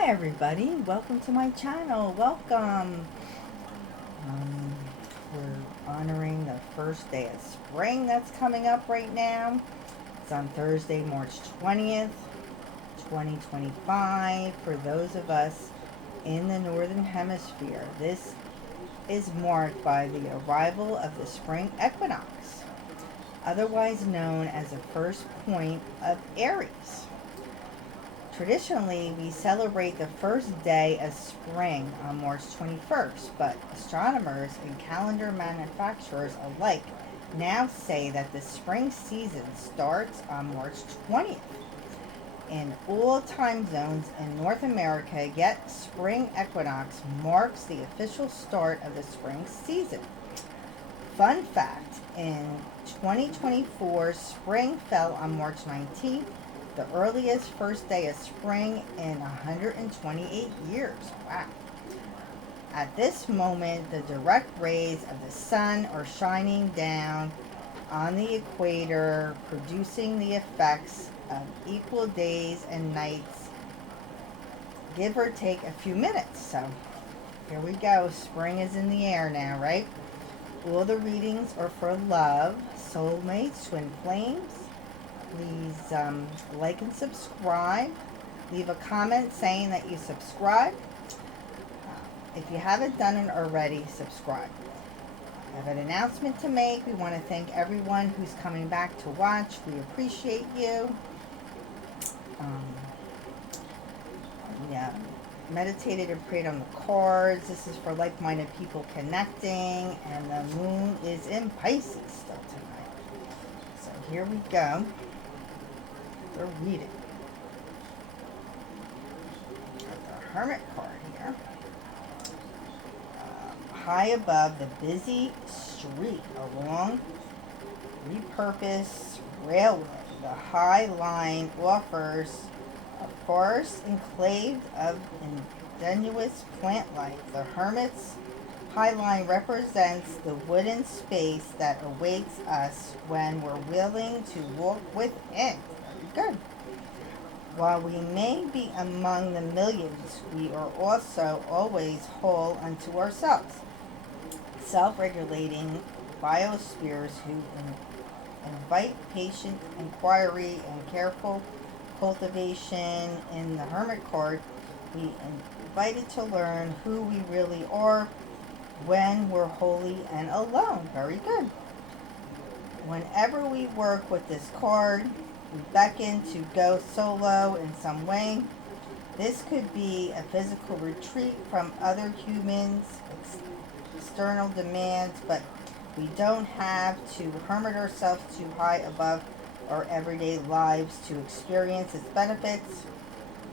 Hi everybody, welcome to my channel. Welcome. Um, we're honoring the first day of spring that's coming up right now. It's on Thursday, March 20th, 2025. For those of us in the Northern Hemisphere, this is marked by the arrival of the spring equinox, otherwise known as the first point of Aries. Traditionally, we celebrate the first day of spring on March 21st, but astronomers and calendar manufacturers alike now say that the spring season starts on March 20th. In all time zones in North America, yet spring equinox marks the official start of the spring season. Fun fact, in 2024, spring fell on March 19th, the earliest first day of spring in 128 years. Wow. At this moment, the direct rays of the sun are shining down on the equator, producing the effects of equal days and nights, give or take a few minutes. So here we go. Spring is in the air now, right? All the readings are for love, soulmates, twin flames. Please like and subscribe. Leave a comment saying that you subscribe. If you haven't done it already, subscribe. I have an announcement to make. We want to thank everyone who's coming back to watch. We appreciate you. Yeah, meditated and prayed on the cards. This is for like-minded people connecting, and the moon is in Pisces still tonight. So here we go. We're reading. Got the Hermit card here. High above the busy street along repurposed railway, the High Line offers a forest enclave of indigenous plant life. The Hermit's High Line represents the wooden space that awaits us when we're willing to walk within. Very good. While we may be among the millions, we are also always whole unto ourselves. Self-regulating biospheres who invite patient inquiry and careful cultivation. In the Hermit card, we invited to learn who we really are when we're holy and alone. Very good. Whenever we work with this card, we beckon to go solo in some way. This could be a physical retreat from other humans, external demands, but we don't have to hermit ourselves too high above our everyday lives to experience its benefits.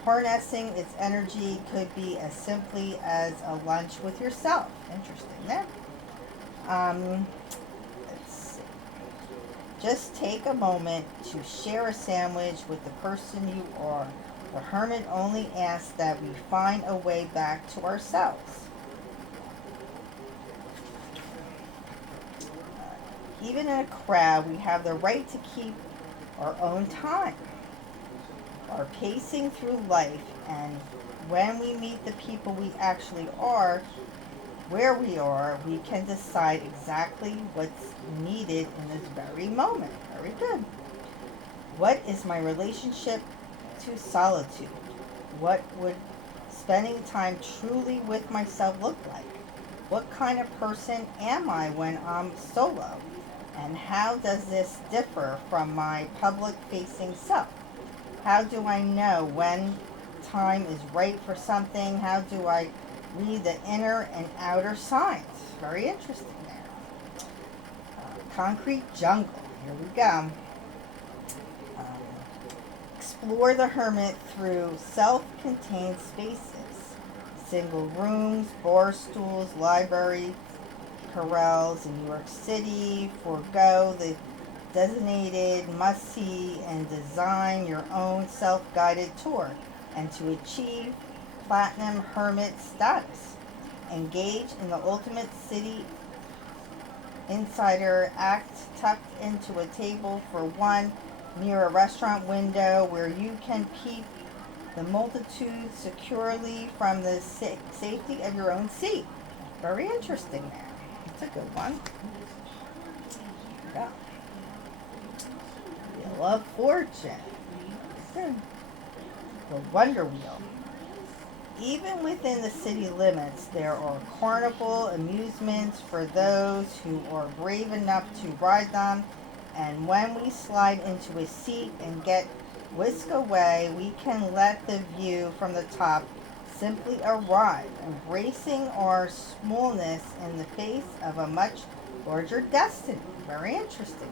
Harnessing its energy could be as simply as a lunch with yourself. Interesting there. Let's see. Just take a moment to share a sandwich with the person you are. The Hermit only asks that we find a way back to ourselves. Even in a crowd, we have the right to keep our own time, our pacing through life, and when we meet the people we actually are, where we are, we can decide exactly what's needed in this very moment. Very good. What is my relationship to solitude? What would spending time truly with myself look like? What kind of person am I when I'm solo? And how does this differ from my public-facing self? How do I know when time is right for something? How do I read the inner and outer signs? Very interesting there. Concrete jungle. Here we go. Explore the Hermit through self-contained spaces. Single rooms, bar stools, library, corrals in New York City. Forgo the designated must-see and design your own self-guided tour, and to achieve platinum hermit status. Engage in the ultimate city insider act tucked into a table for one near a restaurant window where you can peep the multitude securely from the safety of your own seat. Very interesting there. It's a good one. Yeah. Wheel of Fortune. Good. The Wonder Wheel. Even within the city limits, there are carnival amusements for those who are brave enough to ride them. And when we slide into a seat and get whisked away, we can let the view from the top simply arrive, embracing our smallness in the face of a much larger destiny. Very interesting.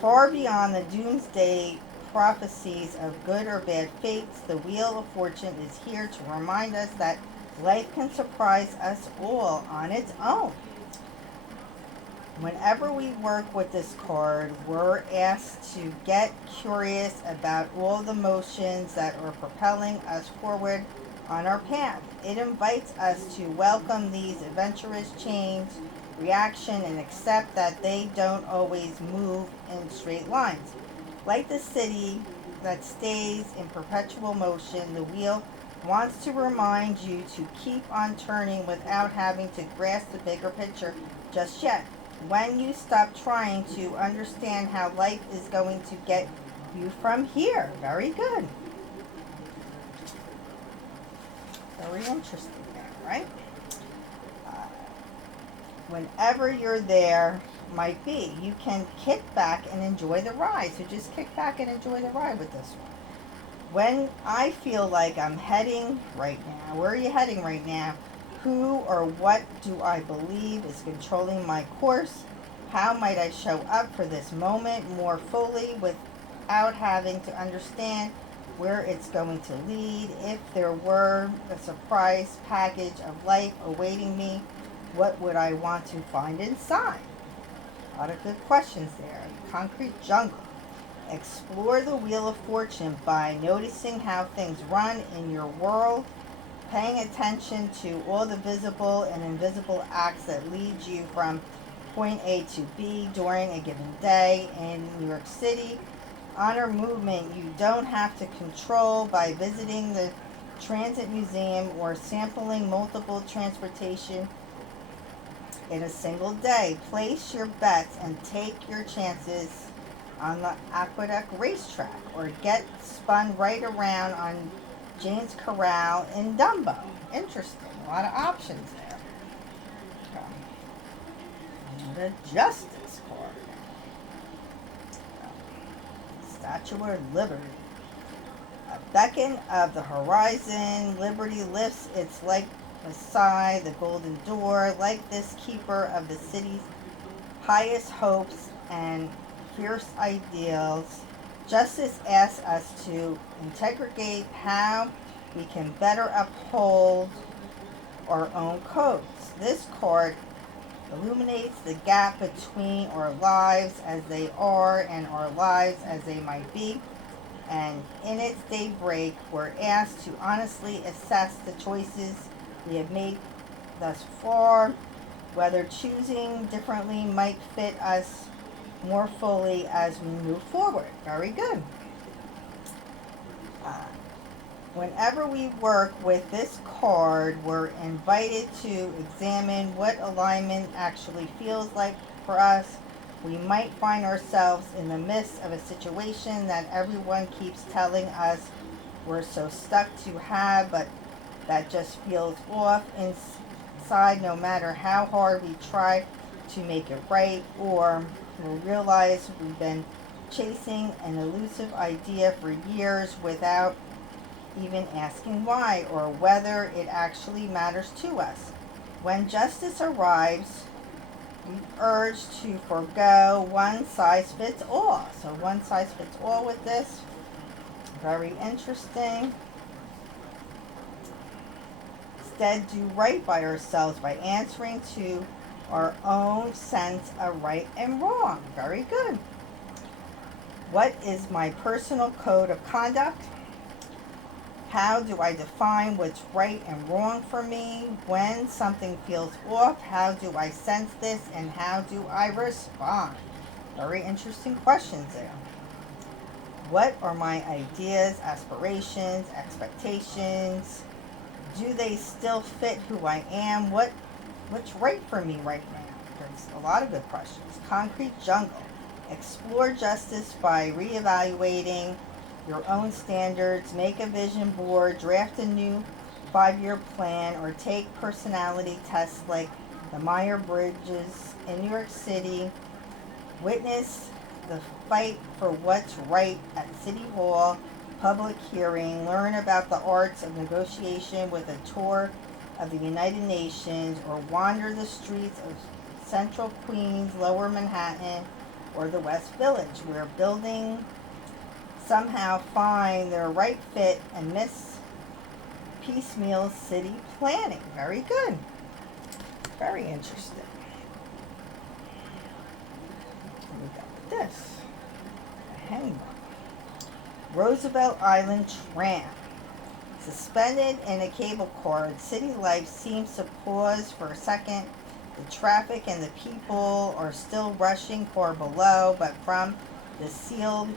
Far beyond the doomsday prophecies of good or bad fates, the Wheel of Fortune is here to remind us that life can surprise us all on its own. Whenever we work with this card, we're asked to get curious about all the motions that are propelling us forward on our path. It invites us to welcome these adventurous change, reaction, and accept that they don't always move in straight lines. Like the city that stays in perpetual motion, the wheel wants to remind you to keep on turning without having to grasp the bigger picture just yet. When you stop trying to understand how life is going to get you from here. Very good. Very interesting there, right? Whenever you're there, might be, you can kick back and enjoy the ride. So just kick back and enjoy the ride with this one. When I feel like I'm heading right now, where are you heading right now? Who or what do I believe is controlling my course? How might I show up for this moment more fully without having to understand where it's going to lead? If there were a surprise package of life awaiting me, what would I want to find inside? A lot of good questions there. Concrete jungle. Explore the Wheel of Fortune by noticing how things run in your world, paying attention to all the visible and invisible acts that lead you from point A to B during a given day. In New York City, honor movement you don't have to control by visiting the Transit Museum or sampling multiple transportation in a single day. Place your bets and take your chances on the Aqueduct racetrack or get spun right around on James Corral in Dumbo. Interesting. A lot of options there. The Justice card. Statue of Liberty. A beacon of the horizon, liberty lifts its like Messiah, the golden door, like this keeper of the city's highest hopes and fierce ideals. Justice asks us to integrate how we can better uphold our own codes. This card illuminates the gap between our lives as they are and our lives as they might be. And in its daybreak, we're asked to honestly assess the choices we have made thus far, whether choosing differently might fit us more fully as we move forward. Very good. Whenever we work with this card, we're invited to examine what alignment actually feels like for us. We might find ourselves in the midst of a situation that everyone keeps telling us we're so stuck to have, but that just feels off inside no matter how hard we try to make it right, or we'll realize we've been chasing an elusive idea for years without even asking why or whether it actually matters to us. When justice arrives, we urge to forego one size fits all. So one size fits all with this. Very interesting. Instead, do right by ourselves by answering to our own sense of right and wrong. Very good. What is my personal code of conduct? How do I define what's right and wrong for me? When something feels off, how do I sense this and how do I respond? Very interesting questions there. What are my ideas, aspirations, expectations? Do they still fit who I am? What's right for me right now? There's a lot of good questions. Concrete jungle. Explore justice by reevaluating your own standards, make a vision board, draft a new 5-year plan, or take personality tests like the Meyer-Bridges in New York City. Witness the fight for what's right at City Hall, public hearing, learn about the arts of negotiation with a tour of the United Nations, or wander the streets of Central Queens, Lower Manhattan, or the West Village, where building somehow find their right fit and miss piecemeal city planning. Very good. Very interesting. We got this. Hangman. Roosevelt Island tram. Suspended in a cable car, city life seems to pause for a second. The traffic and the people are still rushing for below, but from the sealed,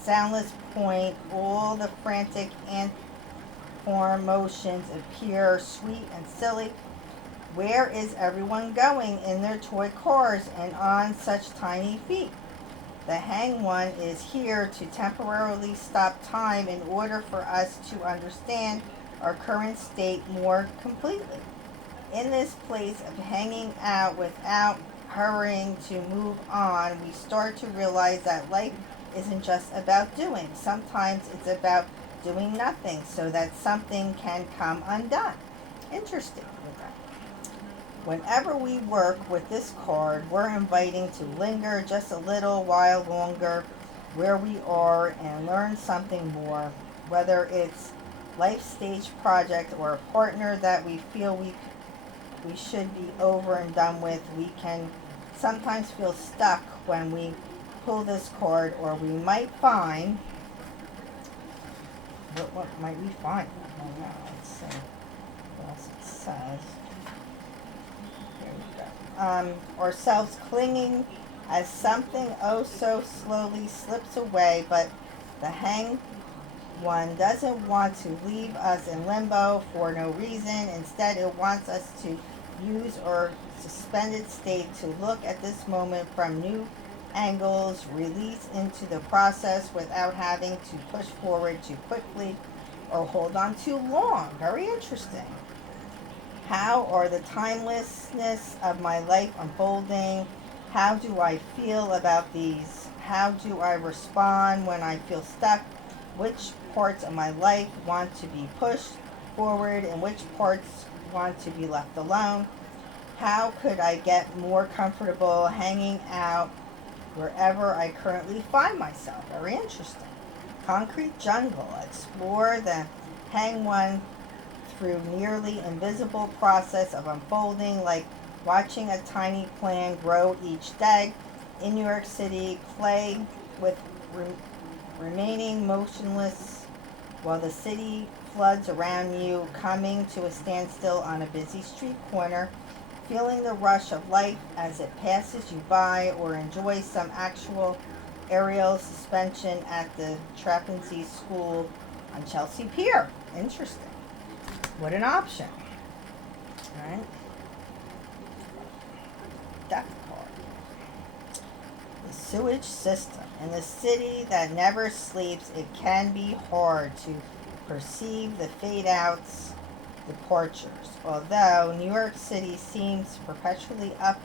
soundless point, all the frantic and form motions appear sweet and silly. Where is everyone going in their toy cars and on such tiny feet? The hanged one is here to temporarily stop time in order for us to understand our current state more completely. In this place of hanging out without hurrying to move on, we start to realize that life isn't just about doing. Sometimes it's about doing nothing so that something can come undone. Interesting. Whenever we work with this card, we're inviting to linger just a little while longer where we are and learn something more, whether it's life stage project or a partner that we feel we should be over and done with. We can sometimes feel stuck when we pull this card, or we might find, what might we find? I don't know. Let's see what else it says. Here we go. Ourselves clinging as something oh so slowly slips away, but the hanged one doesn't want to leave us in limbo for no reason. Instead, it wants us to use our suspended state to look at this moment from new angles, release into the process without having to push forward too quickly or hold on too long. Very interesting. How are the timelessness of my life unfolding? How do I feel about these? How do I respond when I feel stuck? Which parts of my life want to be pushed forward and which parts want to be left alone? How could I get more comfortable hanging out wherever I currently find myself? Very interesting. Concrete jungle. Explore the hang one through nearly invisible process of unfolding, like watching a tiny plant grow each day. In New York City, play with remaining motionless while the city floods around you, coming to a standstill on a busy street corner, feeling the rush of life as it passes you by, or enjoy some actual aerial suspension at the Trapeze School on Chelsea Pier. Interesting. What an option. All right. Death card. The sewage system. In the city that never sleeps, it can be hard to perceive the fade-outs, departures. Although New York City seems perpetually up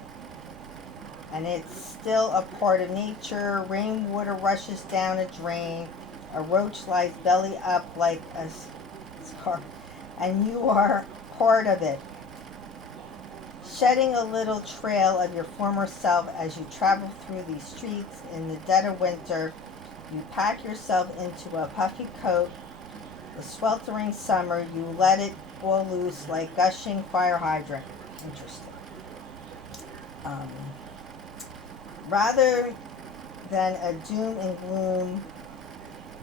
and it's still a part of nature, rainwater rushes down a drain, a roach lies belly up like a scar, and you are part of it, shedding a little trail of your former self as you travel through these streets in the dead of winter. You pack yourself into a puffy coat. The sweltering summer, you let it all loose like gushing fire hydrant. Interesting. Rather than a doom and gloom,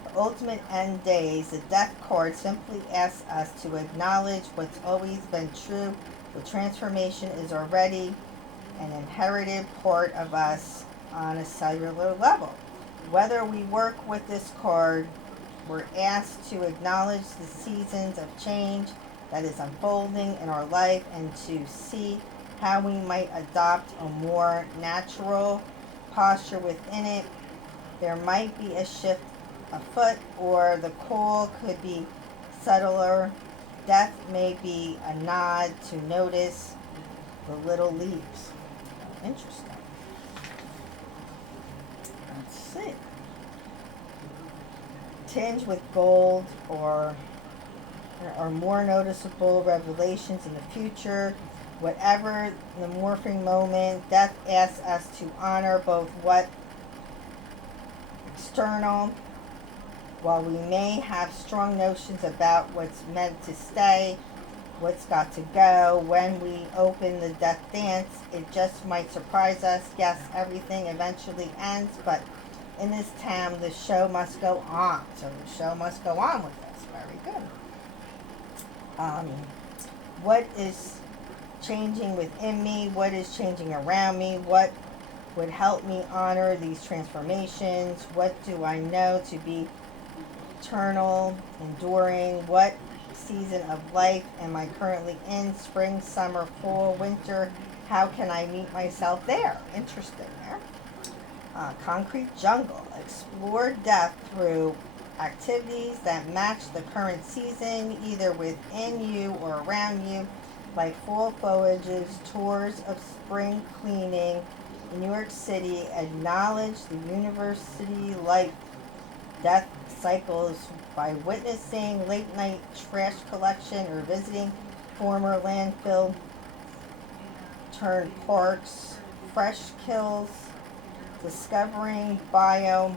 the ultimate end days, the death card simply asks us to acknowledge what's always been true. The transformation is already an inherited part of us. on a cellular level. Whether we work with this card, we're asked to acknowledge the seasons of change that is unfolding in our life and to see how we might adopt a more natural posture within it. There might be a shift afoot, or the call could be subtler. Death may be a nod to notice the little leaves. Interesting. Let's see. Tinged with gold, or more noticeable revelations in the future. Whatever the morphing moment, death asks us to honor both what external, while we may have strong notions about what's meant to stay, what's got to go. When we open the death dance, it just might surprise us. Yes, everything eventually ends, but in this town, the show must go on. So the show must go on with us. Very good. What is changing within me? What is changing around me? What would help me honor these transformations? What do I know to be eternal, enduring? What season of life am I currently in? Spring, summer, fall, winter? How can I meet myself there? Interesting there. Concrete jungle. Explore death through activities that match the current season, either within you or around you, like fall foliages, tours of spring cleaning in New York City. Acknowledge the university life death cycles by witnessing late night trash collection or visiting former landfill turned parks, fresh kills, discovering bio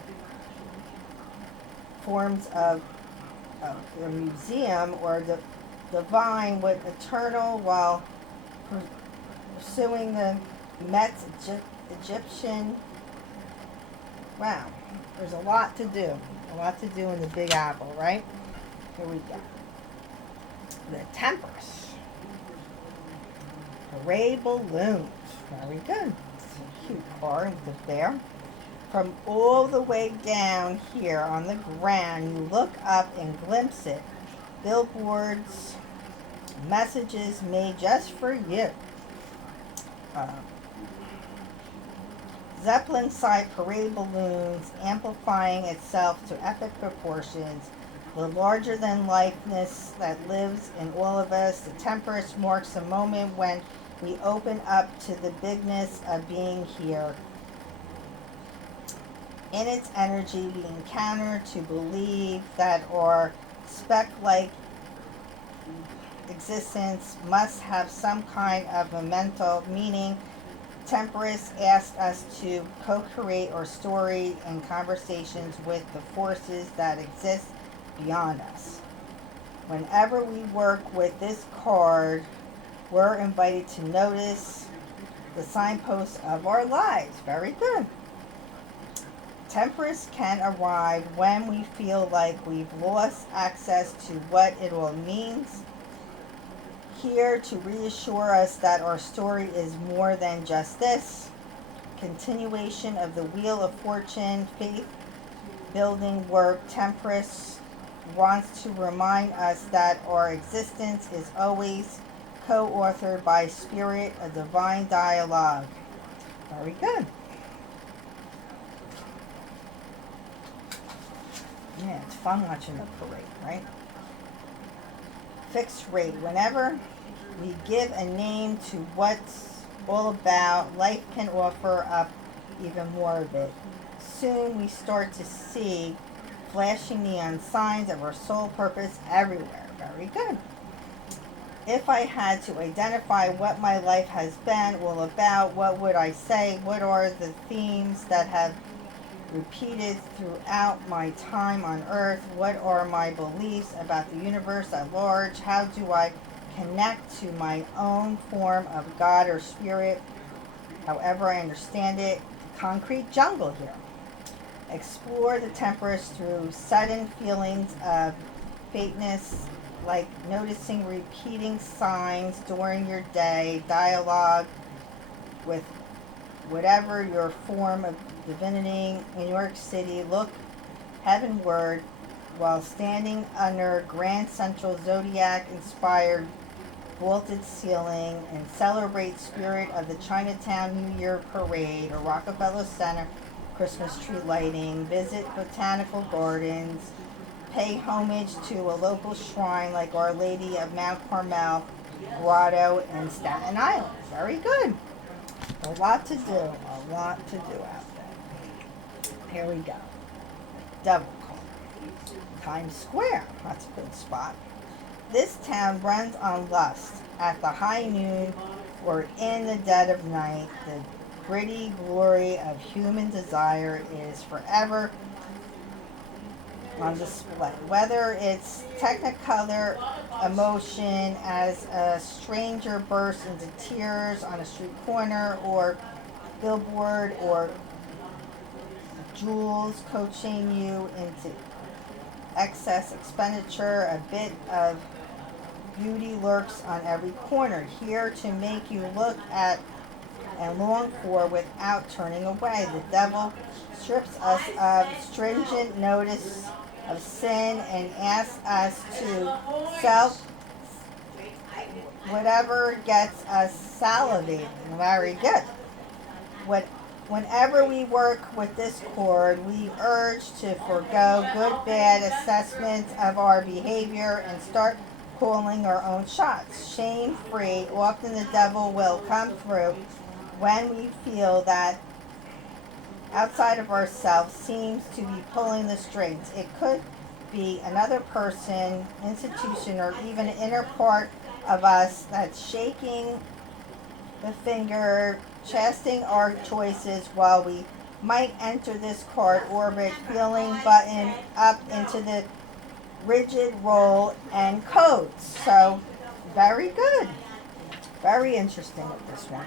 forms of the museum, or the divine with eternal, while pursuing the Met's Egyptian. Wow, there's a lot to do. A lot to do in the Big Apple, right? Here we go. The Temperance. Parade balloons. Very good. It's a cute card with the bear. From all the way down here on the ground, you look up and glimpse it. Billboards, messages made just for you. Zeppelin-sized parade balloons amplifying itself to epic proportions. The larger-than-lifeness that lives in all of us. The Temperance marks a moment when we open up to the bigness of being here. In its energy, we encounter to believe that our speck-like existence must have some kind of momental meaning. Temperance asks us to co-create our story and conversations with the forces that exist beyond us. Whenever we work with this card, we're invited to notice the signposts of our lives. Very good. Temperance can arrive when we feel like we've lost access to what it all means. Here to reassure us that our story is more than just this. Continuation of the Wheel of Fortune, faith building work. Temperance wants to remind us that our existence is always co-authored by spirit, a divine dialogue. Very good. Yeah, it's fun watching the parade, right? Fixed rate. Whenever we give a name to what's all about, life can offer up even more of it. Soon we start to see flashing neon signs of our soul purpose everywhere. Very good. If I had to identify what my life has been all about, what would I say? What are the themes that have repeated throughout my time on earth? What are my beliefs about the universe at large? How do I connect to my own form of God or spirit, however I understand it? Concrete jungle here. Explore the Temperance through sudden feelings of fateness, like noticing repeating signs during your day. Dialogue with whatever your form of divinity in New York City, look heavenward while standing under Grand Central Zodiac-inspired vaulted ceiling and celebrate spirit of the Chinatown New Year Parade or Rockefeller Center Christmas tree lighting. Visit botanical gardens. Pay homage to a local shrine like Our Lady of Mount Carmel Grotto in Staten Island. Very good. A lot to do. A lot to do out there. Here we go. Devil card. Times Square. That's a good spot. This town runs on lust. At the high noon or in the dead of night, the gritty glory of human desire is forever on display. Whether it's technicolor emotion as a stranger bursts into tears on a street corner or billboard, or jewels coaching you into excess expenditure, a bit of beauty lurks on every corner, here to make you look at and long for without turning away. The devil strips us of stringent notice of sin and asks us to self whatever gets us salivating. Very good. Whenever we work with this cord, we urge to forego good bad assessments of our behavior and start calling our own shots. Shame free, often the devil will come through when we feel that outside of ourselves seems to be pulling the strings. It could be another person, institution, or even an inner part of us that's shaking the finger, chastening our choices, while we might enter this card orbit feeling buttoned up into the rigid role and codes. So, very good. Very interesting with this one.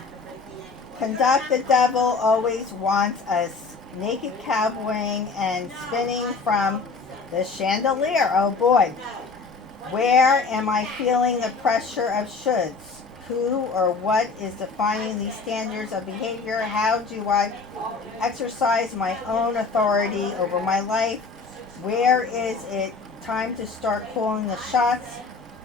Conduct. The devil always wants us naked cowboying and spinning from the chandelier. Oh boy. Where am I feeling the pressure of shoulds? Who or what is defining these standards of behavior? How do I exercise my own authority over my life? Where is it time to start calling the shots?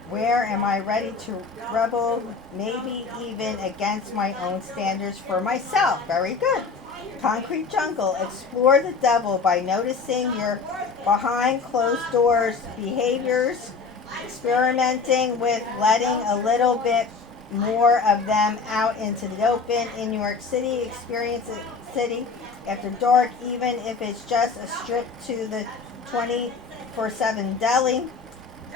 Where am I ready to rebel, maybe even against my own standards for myself? Very good. Concrete jungle. Explore the devil by noticing your behind closed doors behaviors, experimenting with letting a little bit more of them out into the open in New York City. Experience city after dark, even if it's just a strip to the 24/7 deli.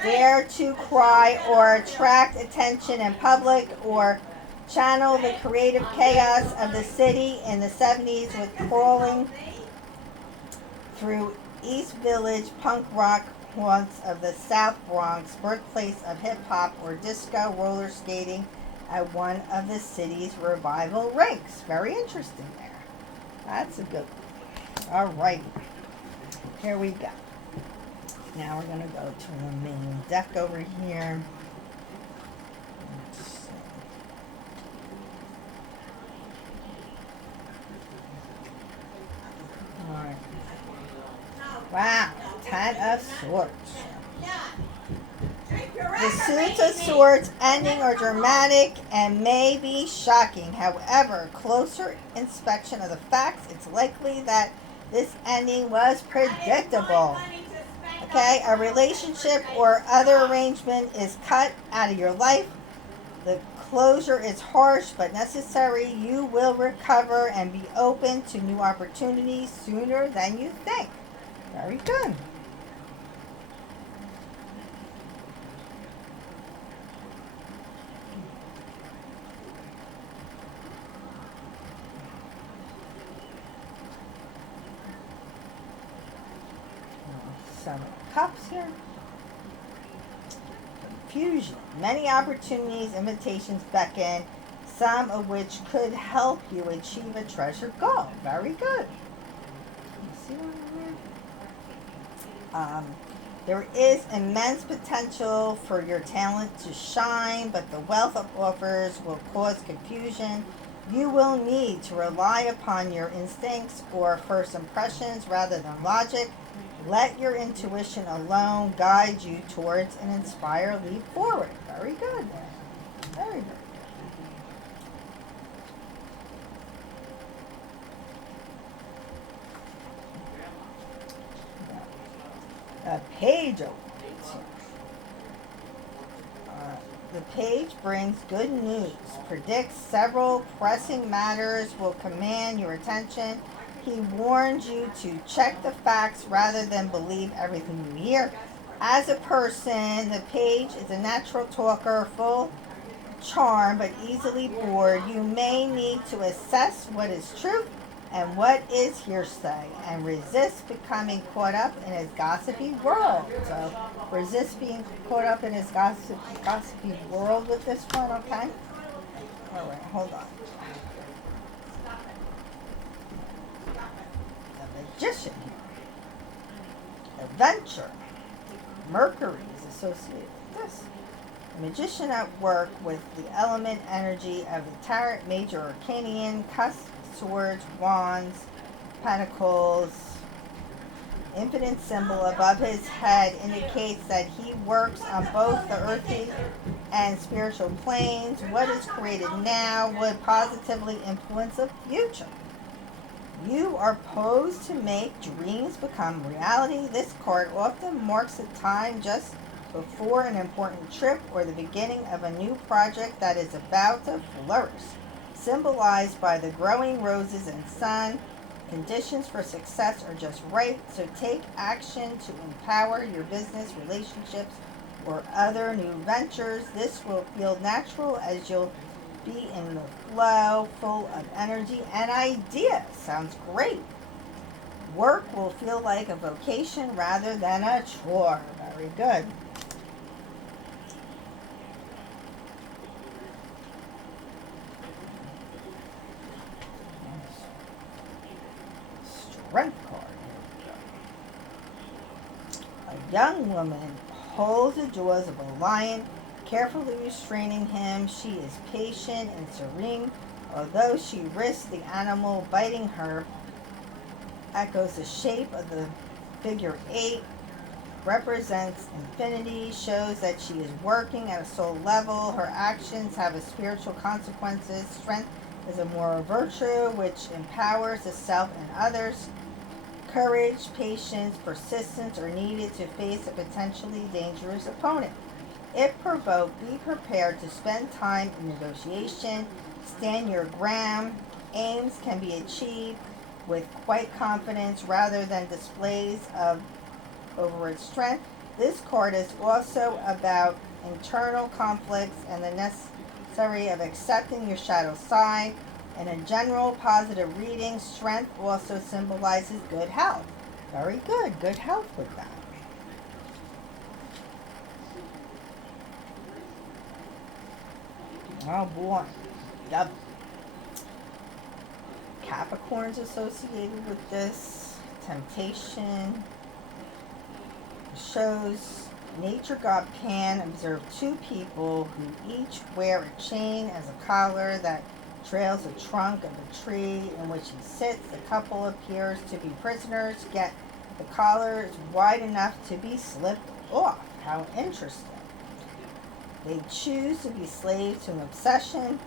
Dare to cry or attract attention in public, or channel the creative chaos of the city in the 70s with crawling through East Village punk rock haunts of the South Bronx, birthplace of hip-hop, or disco roller skating at one of the city's revival rinks. Very interesting there. That's a good one. All right. Here we go. Now we're going to go to the main deck over here. Let's see. All right. Wow. Ten of Swords. The suits of swords ending are dramatic and may be shocking. However, closer inspection of the facts, it's likely that this ending was predictable. Okay, a relationship or other arrangement is cut out of your life. The closure is harsh but necessary. You will recover and be open to new opportunities sooner than you think. Very good. Seven of Cups here. Confusion. Many opportunities, invitations beckon, some of which could help you achieve a treasured goal. Very good. See one there? There is immense potential for your talent to shine, but the wealth of offers will cause confusion. You will need to rely upon your instincts or first impressions rather than logic. Let your intuition alone guide you towards an inspired leap forward. Very good. Very good. A page opens. The page brings good news, predicts several pressing matters will command your attention. He warns you to check the facts rather than believe everything you hear. As a person, the page is a natural talker, full charm, but easily bored. You may need to assess what is truth and what is hearsay and resist becoming caught up in his gossipy world. So resist being caught up in his gossipy world with this one, okay? All right, hold on. The magician here. Adventure. Mercury is associated with this. The magician at work with the element energy of the tarot, major arcanian, cusps, swords, wands, pentacles. Infinite symbol above his head indicates that he works on both the earthly and spiritual planes. What is created now would positively influence the future. You are posed to make dreams become reality. This card often marks a time just before an important trip or the beginning of a new project that is about to flourish. Symbolized by the growing roses and sun, conditions for success are just right, so take action to empower your business, relationships, or other new ventures. This will feel natural as you'll be in the flow, full of energy and ideas. Sounds great. Work will feel like a vocation rather than a chore. Very good. Strength card. A young woman holds the jaws of a lion, carefully restraining him. She is patient and serene, although she risks the animal biting her. Echoes the shape of the figure 8, represents infinity, shows that she is working at a soul level. Her actions have a spiritual consequences. Strength is a moral virtue which empowers the self and others. Courage, patience, persistence are needed to face a potentially dangerous opponent. If provoked, be prepared to spend time in negotiation. Stand your ground. Aims can be achieved with quiet confidence rather than displays of overwrought strength. This card is also about internal conflicts and the necessity of accepting your shadow side. In a general positive reading, strength also symbolizes good health. Very good. Good health with that. Oh boy. Yep. Capricorn's associated with this. Temptation. Shows nature god Pan observed two people who each wear a chain as a collar that trails the trunk of a tree in which he sits. The couple appears to be prisoners, yet the collar is wide enough to be slipped off. How interesting. They choose to be slaves to an obsession,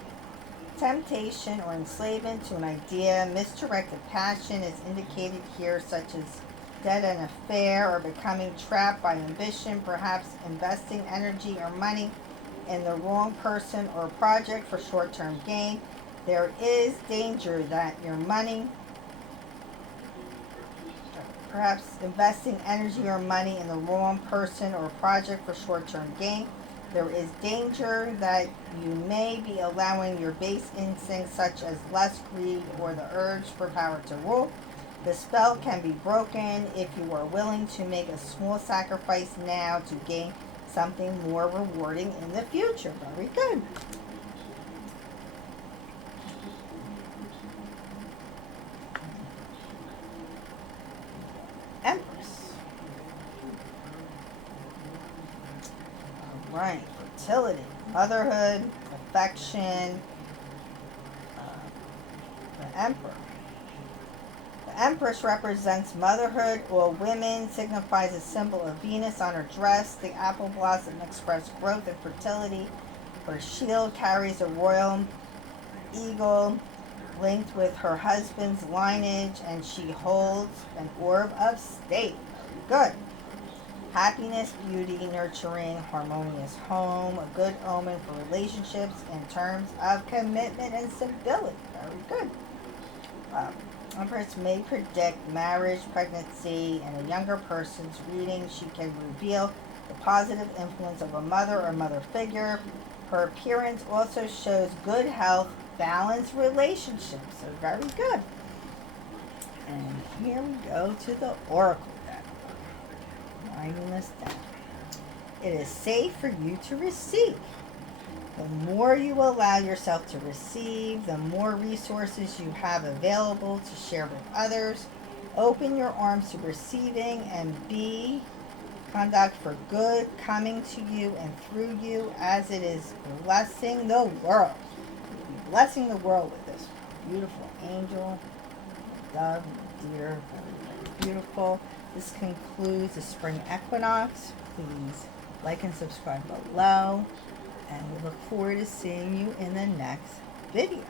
temptation, or enslavement to an idea. Misdirected passion is indicated here, such as dead end affair or becoming trapped by ambition, perhaps investing energy or money in the wrong person or project for short-term gain. There is danger that your money, perhaps investing energy or money in the wrong person or project for short-term gain. There is danger that you may be allowing your base instincts such as lust, greed, or the urge for power to rule. The spell can be broken if you are willing to make a small sacrifice now to gain something more rewarding in the future. Very good. Empress. All right. Fertility, motherhood, affection, Emperor. The Empress represents motherhood or women, signifies a symbol of Venus on her dress. The apple blossom expresses growth and fertility. Her shield carries a royal eagle linked with her husband's lineage, and she holds an orb of state. Very good. Happiness, beauty, nurturing, harmonious home, a good omen for relationships in terms of commitment and stability. Very good. Empress may predict marriage, pregnancy, and a younger person's reading. She can reveal the positive influence of a mother or mother figure. Her appearance also shows good health, balanced relationships. So very good. And here we go to the Oracle deck. Winding this down. It is safe for you to receive. The more you allow yourself to receive, the more resources you have available to share with others. Open your arms to receiving and be conduct for good coming to you and through you as it is blessing the world. You're blessing the world with this beautiful angel, dove, deer, beautiful. This concludes the spring equinox. Please like and subscribe below. And we look forward to seeing you in the next video.